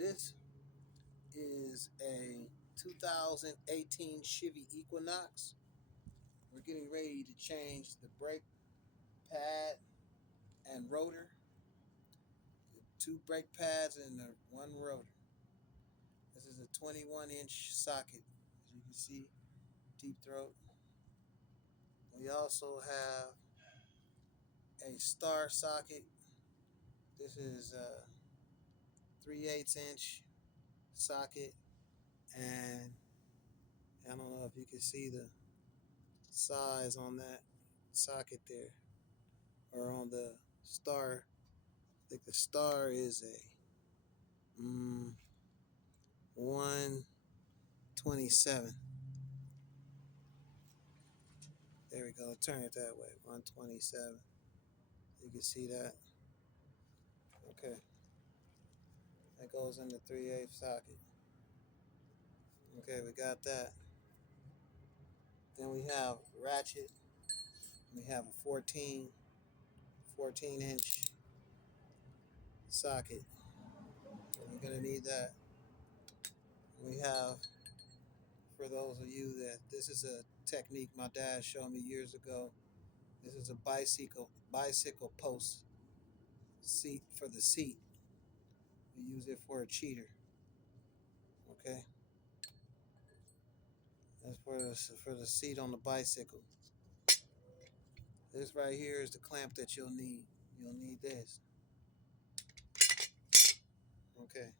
This is a 2018 Chevy Equinox. We're getting ready to change the brake pad and rotor. Two brake pads and one rotor. This is a 21-inch socket, as you can see, deep throat. We also have a star socket. This is a 3/8 inch socket, and I don't know if you can see the size on that socket there, or on the star. I think the star is a 127. There we go. Turn it that way. 127. You can see that. Okay. That goes in the 3/8 socket. Okay, we got that. Then we have ratchet. We have a 14-inch socket. You're gonna need that. We have, for those of you that this is a technique my dad showed me years ago. This is a bicycle post seat for the seat. We use it for a cheater. Okay, that's for the seat on the bicycle. This right here is the clamp that you'll need. You'll need this. Okay.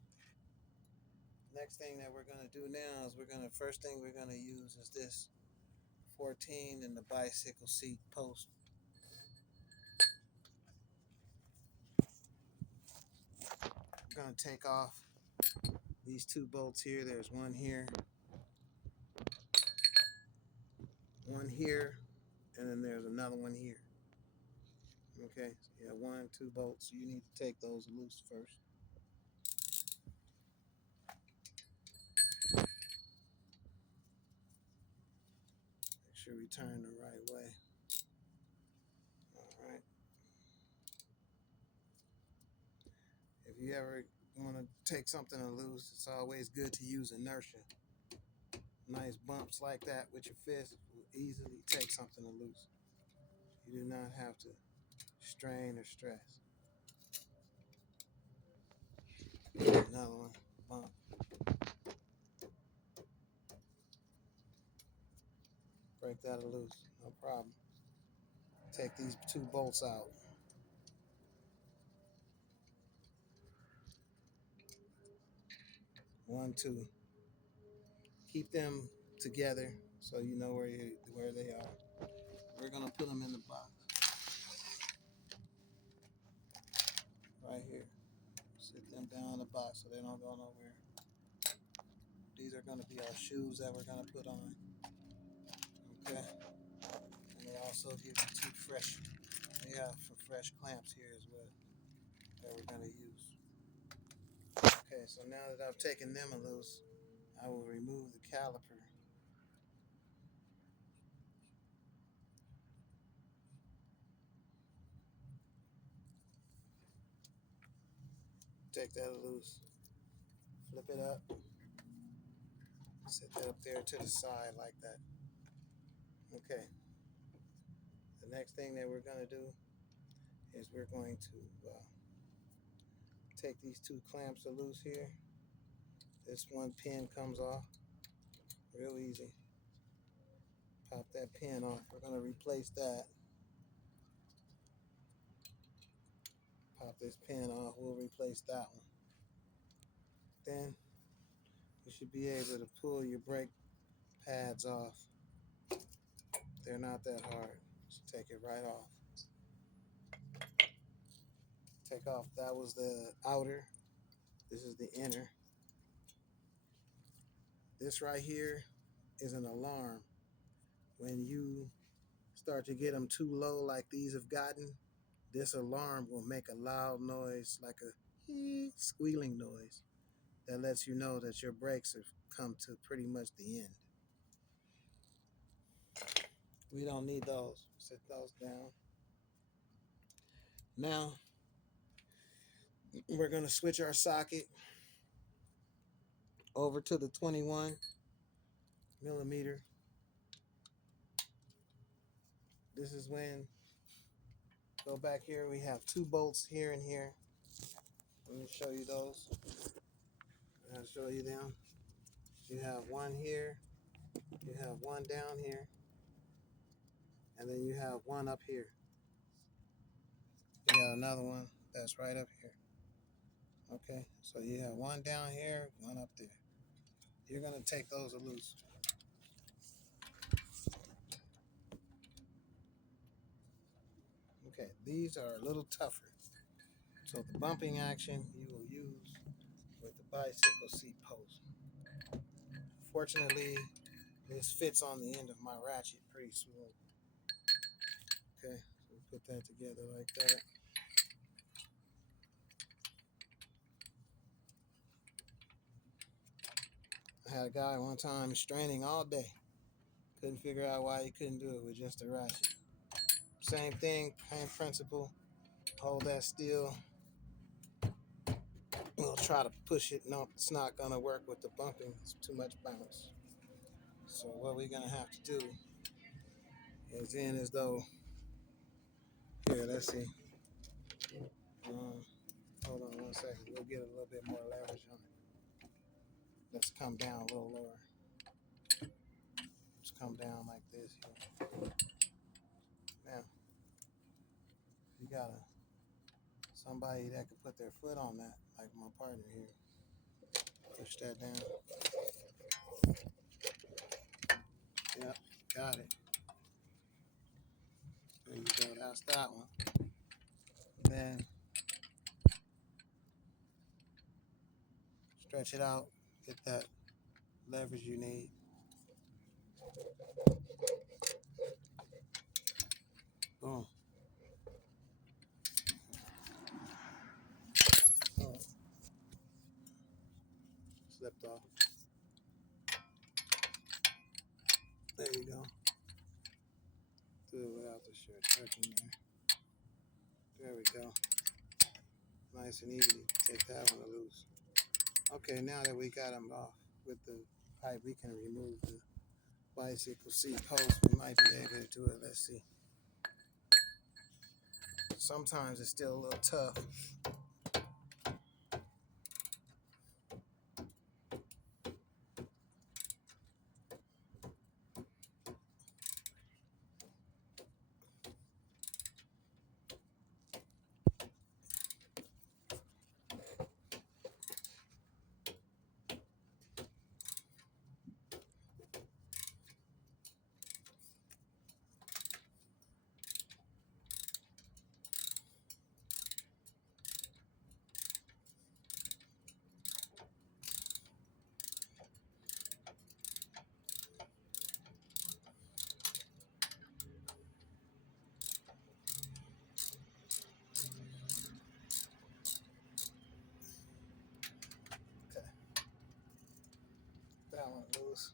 Next thing that we're gonna do now is first thing we're gonna use is this 14 in the bicycle seat post. We're gonna take off these two bolts here. There's one here, and then there's another one here. Okay, so you have 2 bolts. You need to take those loose first. Make sure we turn the right way. All right. If you ever want to take something loose, it's always good to use inertia. Nice bumps like that with your fist will easily take something loose. You do not have to strain or stress. Another one, bump. Break that loose, no problem. Take these 2 bolts out. 1, 2. Keep them together so you know where they are. We're gonna put them in the box right here. Sit them down in the box so they don't go nowhere. These are gonna be our shoes that we're gonna put on. Okay. And they also give you 2 fresh. They have some fresh clamps here as well that we're gonna use. Okay, so now that I've taken them loose, I will remove the caliper. Take that loose, flip it up, set that up there to the side like that. Okay. The next thing that we're going to do is we're going to take these 2 clamps loose here. This one pin comes off real easy. Pop that pin off. We're going to replace that. Pop this pin off. We'll replace that one. Then you should be able to pull your brake pads off. They're not that hard. Just take it right off. Take off. That was the outer. This is the inner. This right here is an alarm. When you start to get them too low like these have gotten, this alarm will make a loud noise, like a squealing noise, that lets you know that your brakes have come to pretty much the end. We don't need those. Set those down. Now, we're going to switch our socket. over to the 21 millimeter. This is when, go back here, we have two bolts here and here. Let me show you those. I'll show you them. You have one here, you have one down here, and then you have one up here. You got another one that's right up here. Okay, so you have one down here, one up there. You're gonna take those loose. Okay, these are a little tougher. So the bumping action you will use with the bicycle seat post. Fortunately, this fits on the end of my ratchet pretty smooth. Okay, so we put that together like that. I had a guy one time straining all day. Couldn't figure out why he couldn't do it with just a ratchet. Same thing, same principle. Hold that still. We'll try to push it. No, it's not gonna work with the bumping. It's too much bounce. So what we're gonna have to do is in as though, here, let's see. Hold on one second. We'll get a little bit more leverage on it. Let's come down a little lower. Let's come down like this here. Now, you got somebody that could put their foot on that, like my partner here. Push that down. Yep, got it. There you go. That's that one. Then stretch it out. Get that leverage you need. Boom. Oh, slipped off. There you go. Do it without the shirt tucking there. There we go. Nice and easy. Take that one loose. Okay, now that we got them off with the pipe, we can remove the bicycle seat post. We might be able to do it. Let's see. Sometimes it's still a little tough. Okay, that one loose.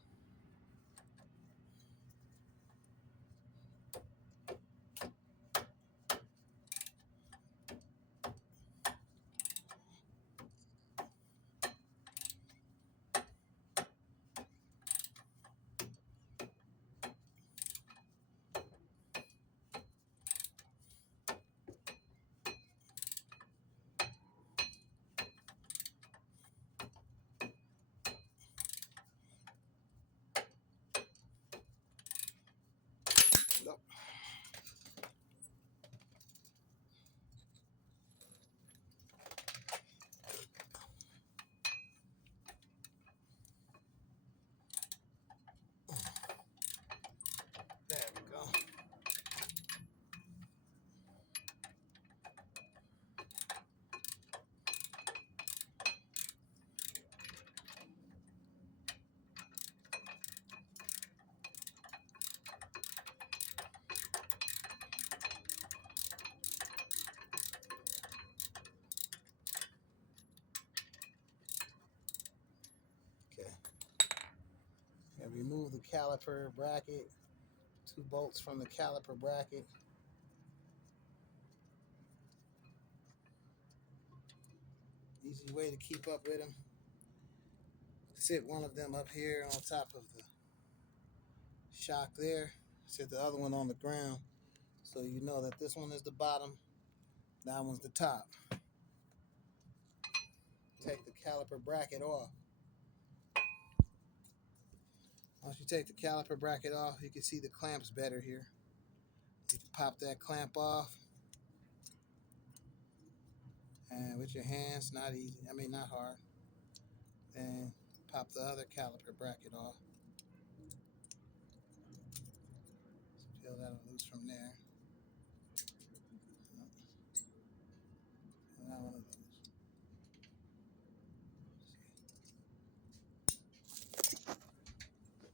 Nope. There we go. Okay. And remove the caliper bracket. Two bolts from the caliper bracket. Easy way to keep up with them Sit one of them up here on top of the shock there. Sit the other one on the ground. So you know that this one is the bottom, that one's the top. Take the caliper bracket off. Once you take the caliper bracket off, you can see the clamps better here. You can pop that clamp off. And with your hands, not easy. I mean, not hard. And pop the other caliper bracket off. Peel that loose from there. Peel that one loose.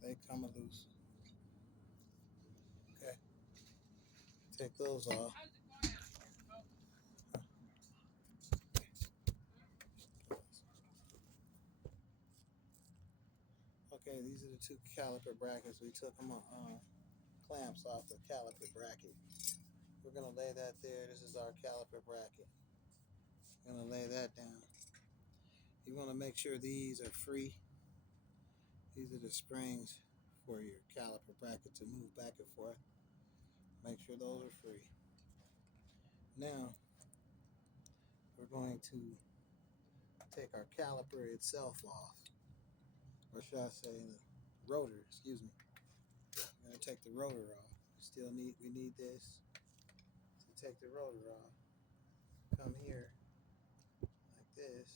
They come loose. Okay. Take those off. Okay, these are the two caliper brackets. We took them clamps off the caliper bracket. We're gonna lay that there. This is our caliper bracket. We're gonna lay that down. You want to make sure these are free. These are the springs for your caliper bracket to move back and forth. Make sure those are free. Now, we're going to take our caliper itself off. Or should I say the rotor, excuse me. We're going to take the rotor off. We need this to take the rotor off. Come here, like this.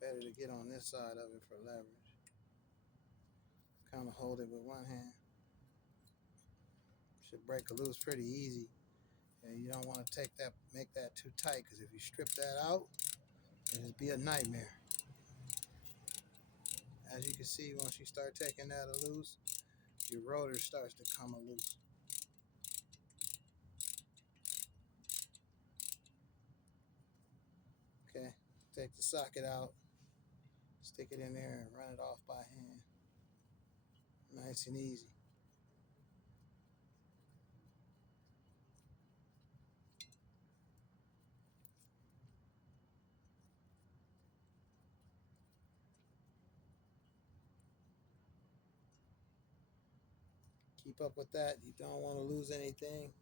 Better to get on this side of it for leverage. Kind of hold it with one hand. Should break a loose pretty easy. And you don't want to make that too tight, because if you strip that out, it'll be a nightmare. As you can see, once you start taking that loose, your rotor starts to come loose. Okay, take the socket out, stick it in there, and run it off by hand. Nice and easy. Keep up with that. You don't want to lose anything.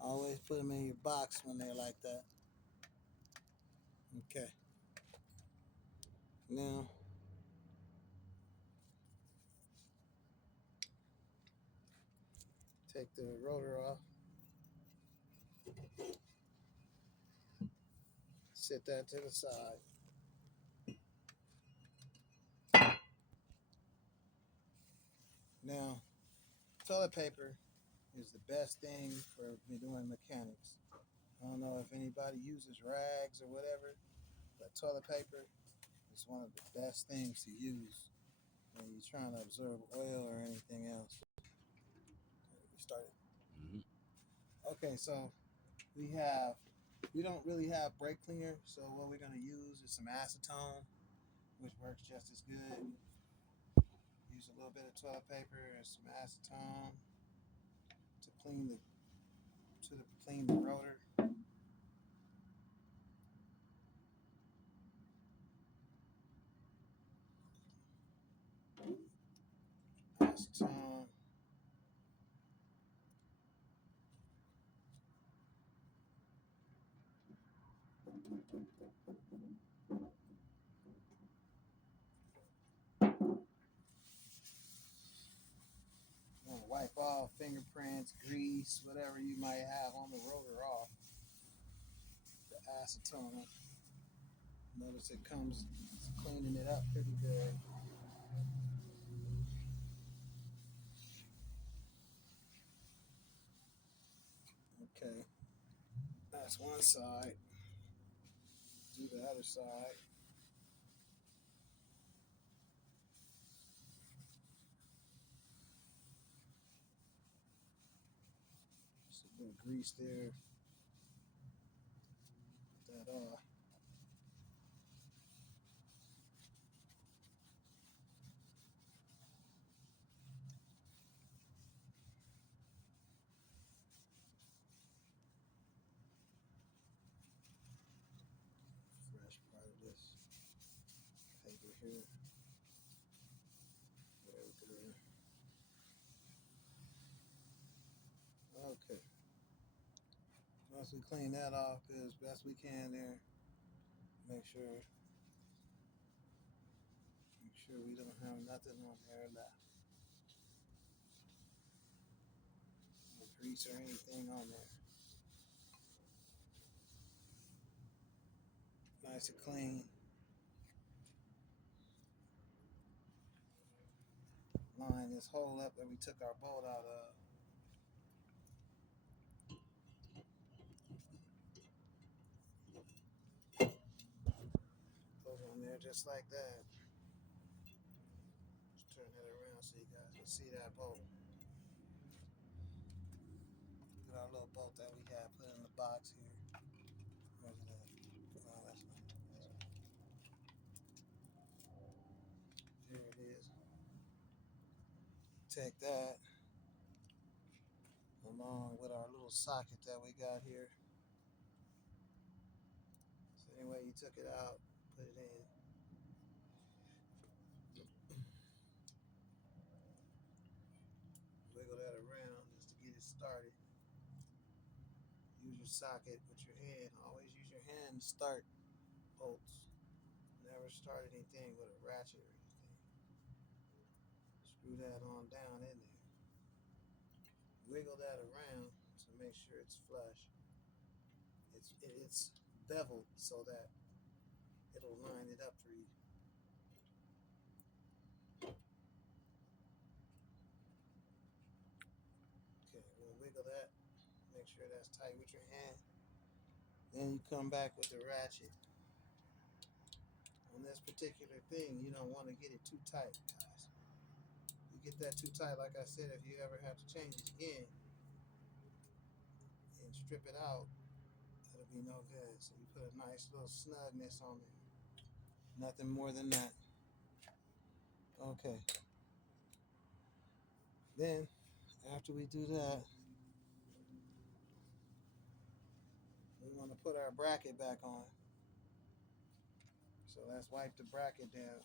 Always put them in your box when they're like that. Okay. Now, take the rotor off. Sit that to the side. Now, toilet paper is the best thing for me doing mechanics. I don't know if anybody uses rags or whatever, but toilet paper is one of the best things to use when you're trying to absorb oil or anything else. We started. Okay, so we don't really have brake cleaner, so what we're gonna use is some acetone, which works just as good. Use a little bit of toilet paper and some acetone to clean the rotor. Acetone. Want to wipe all fingerprints, grease, whatever you might have on the rotor off. The acetone. Notice it comes cleaning it up pretty good. Okay, that's one side. Do the other side. Just a little grease there. Put that off. sure. Very good. Okay. Once we clean that off as best we can there, make sure we don't have nothing on there left. No grease or anything on there. Nice and clean. Line this hole up that we took our bolt out of. Put it on there just like that. Just turn that around so you guys can see that bolt. Get our little bolt that we had put in the box here. Where's that? No, that's not. There it is. Take that along with our little socket that we got here. So anyway, you took it out, put it in. Wiggle that around just to get it started. Use your socket with your hand. Always use your hand to start bolts. Never start anything with a ratchet or anything. Screw that on down in there. Wiggle that around to make sure it's flush. It's beveled so that it'll line it up for you. Okay, we'll wiggle that. Make sure that's tight with your hand. Then you come back with the ratchet. On this particular thing, you don't want to get it too tight, guys. You get that too tight, like I said, if you ever have to change it again and strip it out, it'll be no good. So you put a nice little snugness on there. Nothing more than that. Okay. Then, after we do that, we want to put our bracket back on. So let's wipe the bracket down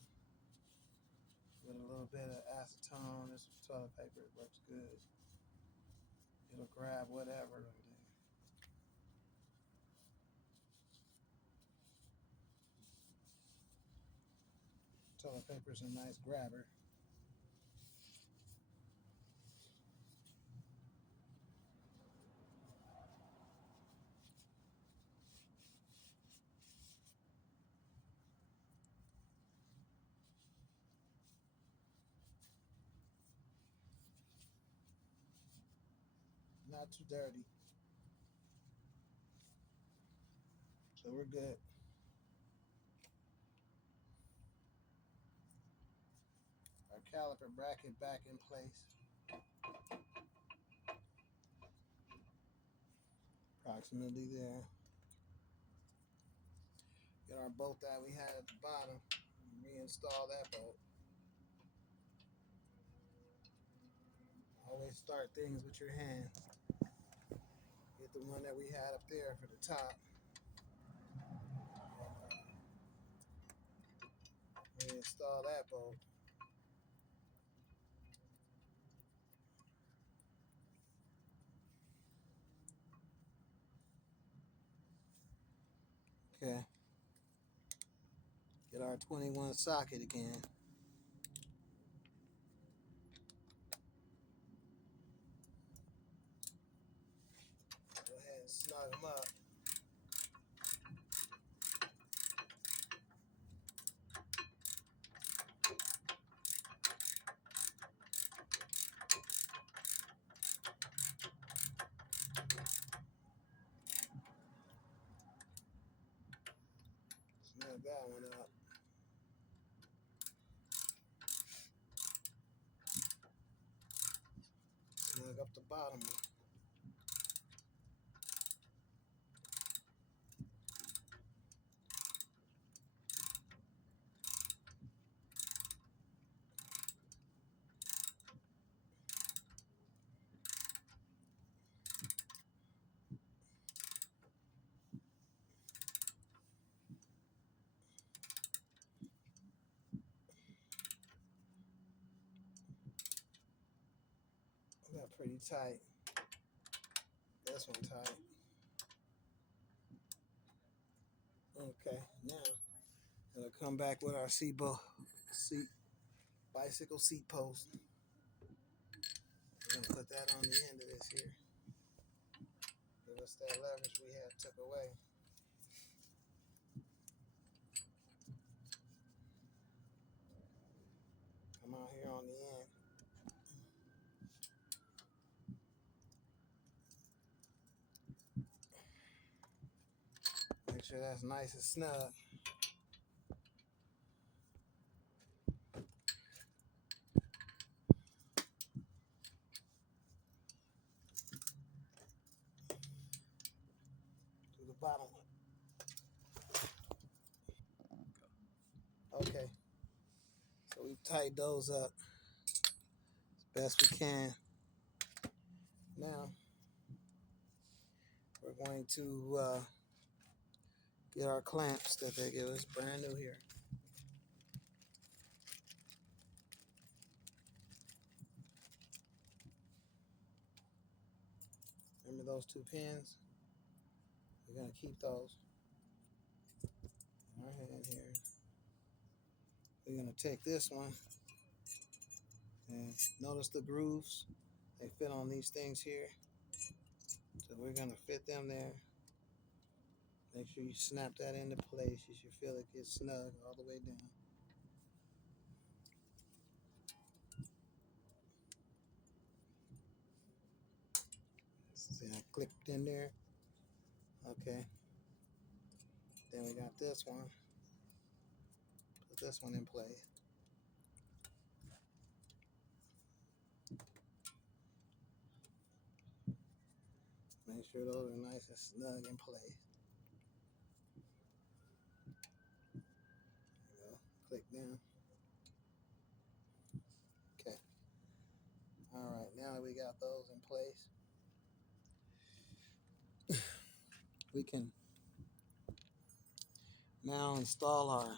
with a little bit of acetone and some toilet paper. It works good. It'll grab whatever over there. Toilet paper is a nice grabber. Not too dirty. So we're good. Our caliper bracket back in place. Approximately there. Get our bolt that we had at the bottom. Reinstall that bolt. Always start things with your hand. Get the one that we had up there for the top. Reinstall that bolt. Okay. Get our 21 socket again. Go ahead and snug them up. Snug that one up. Snug up the bottom one. pretty tight. This one tight. Okay, now we'll come back with our bicycle seat post. We're gonna put that on the end of this here. Give us that leverage we had took away. Come out here on the end. Make sure that's nice and snug. To the bottom. Okay. So we've tied those up as best we can. Now we're going to get our clamps that they give us brand new here. Remember those two pins? We're going to keep those in our hand here. We're going to take this one and notice the grooves. They fit on these things here. So we're going to fit them there. Make sure you snap that into place. You should feel it get snug all the way down. See, I clipped in there. Okay. Then we got this one. Put this one in place. Make sure those are nice and snug in place. There you go. Click down. Okay. All right. Now that we got those in place, we can now install our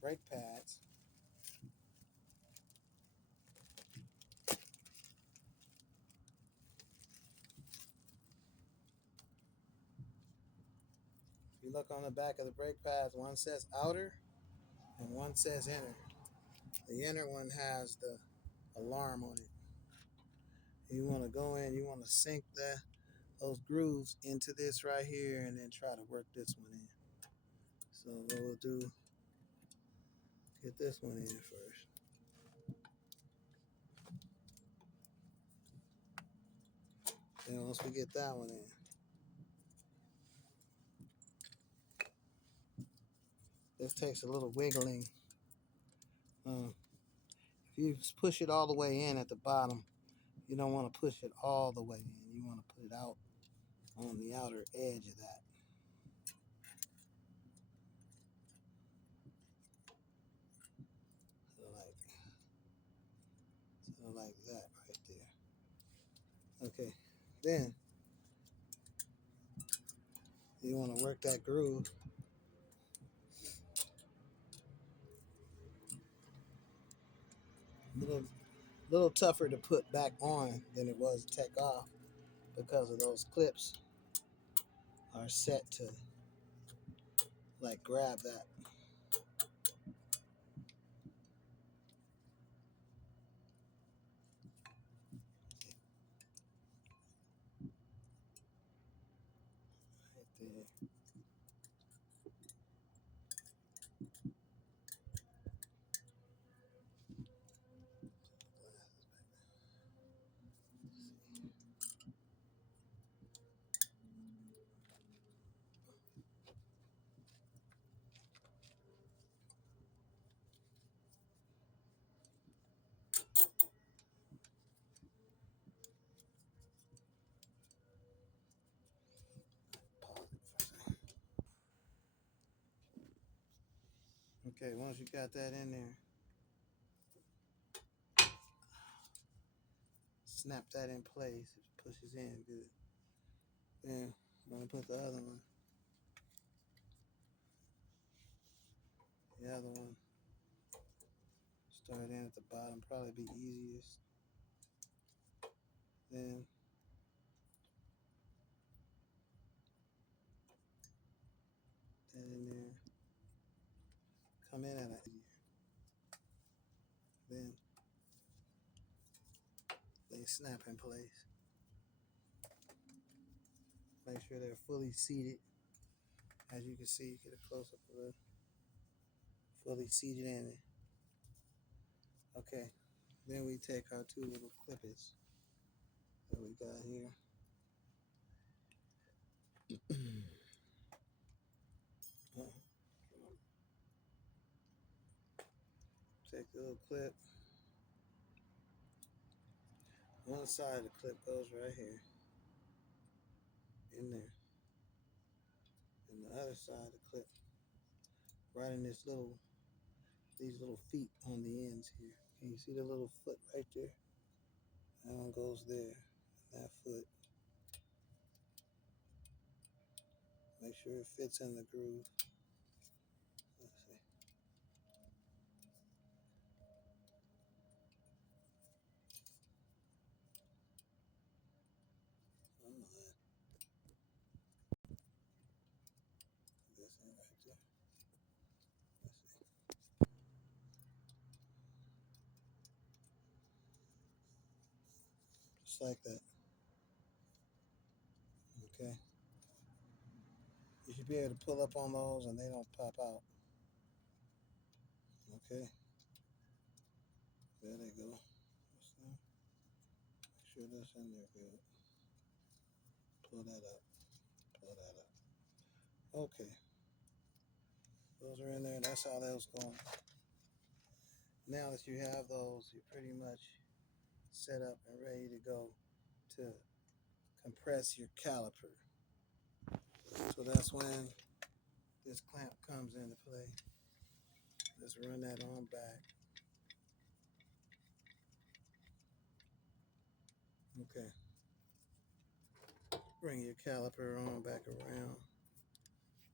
brake pads. If you look on the back of the brake pads, one says outer and one says inner. The inner one has the alarm on it. You want to go in, you want to sink those grooves into this right here and then try to work this one in. So what we'll do, get this one in first. Then once we get that one in, this takes a little wiggling. If you push it all the way in at the bottom, you don't want to push it all the way in. You want to put it out on the outer edge of that. So like that right there. Okay, then you want to work that groove. Little tougher to put back on than it was to take off because of those clips are set to like grab that. Right there. Okay, once you got that in there, snap that in place. It pushes in good. Then I'm gonna put the other one. Start in at the bottom, probably be easiest. Then that in there. Come in at a then they snap in place. Make sure they're fully seated. As you can see, you get a close up of it. Fully seated in it. Okay. Then we take our two little clippets that we got here. Take the little clip. One side of the clip goes right here. In there. And the other side of the clip, right in these little feet on the ends here. Can you see the little foot right there? That one goes there. That foot. Make sure it fits in the groove. Let's see. I'm not. This in right there. Let's see. Just like that. Okay. You should be able to pull up on those and they don't pop out. Okay. There they go. Make sure that's in there good. Pull that up. Pull that up. Okay. Those are in there. That's how those go. Now that you have those, you're pretty much set up and ready to go to compress your caliper. So that's when this clamp comes into play. Let's run that on back. Okay. Bring your caliper on back around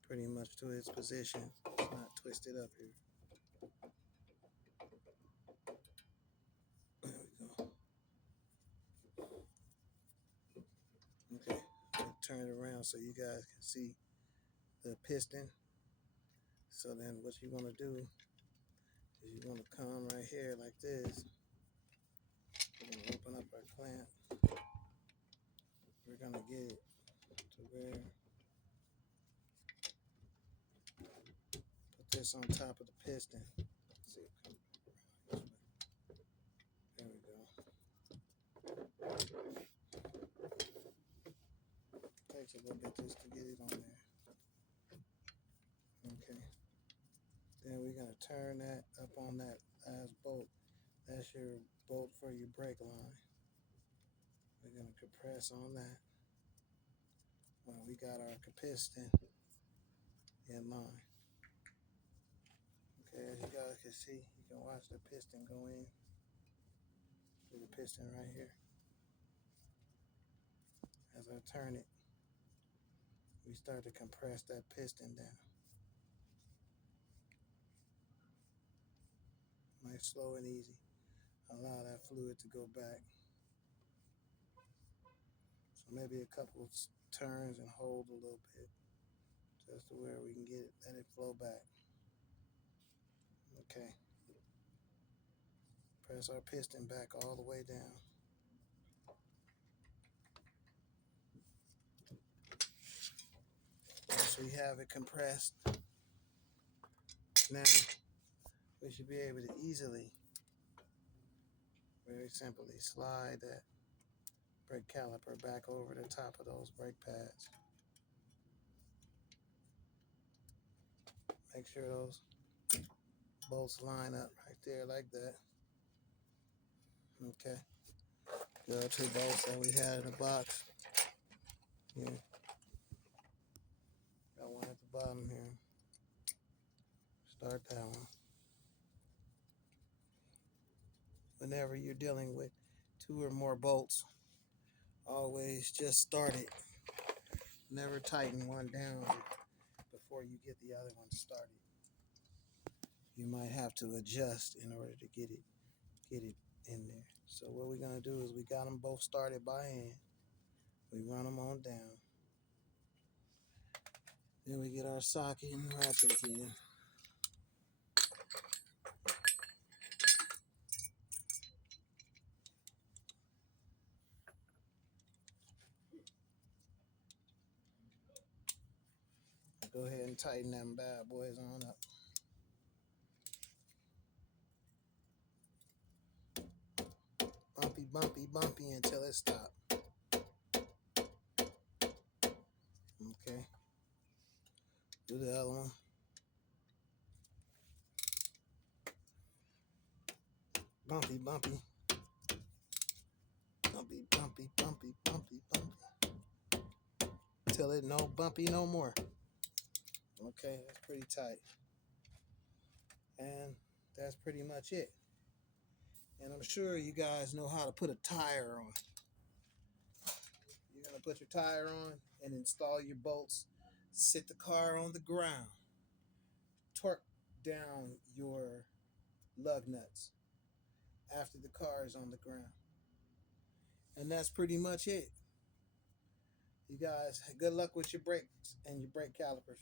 pretty much to its position. It's not twisted up here. There we go. Okay. Turn it around so you guys can see the piston. So then what you want to do is you want to come right here like this. We're going to open up our clamp. We're going to get it to where, put this on top of the piston. Let's see, there we go. Takes a little bit just to get it on there. Okay. Then we're going to turn that up on that last bolt. That's your bolt for your brake line. We're going to compress on that. Well, we got our piston in line. Okay, as you guys can see, you can watch the piston go in to the piston right here. As I turn it, we start to compress that piston down. Nice, slow and easy. Allow that fluid to go back. So maybe a couple of turns and hold a little bit, just to where we can get it, let it flow back. Okay. Press our piston back all the way down. Once we have it compressed, now we should be able to easily, very simply, slide that brake caliper back over the top of those brake pads. Make sure those bolts line up right there like that. Okay. The other two bolts that we had in the box. Yeah. Got one at the bottom here. Start that one. Whenever you're dealing with two or more bolts, always just start it. Never tighten one down before you get the other one started. you might have to adjust in order to get it in there. So what we're gonna do is we got them both started by hand. We run them on down. Then we get our socket and ratchet here. Go ahead and tighten them bad boys on up. Bumpy, bumpy, bumpy until it stops. Okay. Do the other one. Bumpy, bumpy. Bumpy, bumpy, bumpy, bumpy, bumpy. Till it no bumpy no more. Okay, that's pretty tight. And that's pretty much it. And I'm sure you guys know how to put a tire on. You're going to put your tire on and install your bolts. Sit the car on the ground. Torque down your lug nuts after the car is on the ground. And that's pretty much it. You guys, good luck with your brakes and your brake calipers.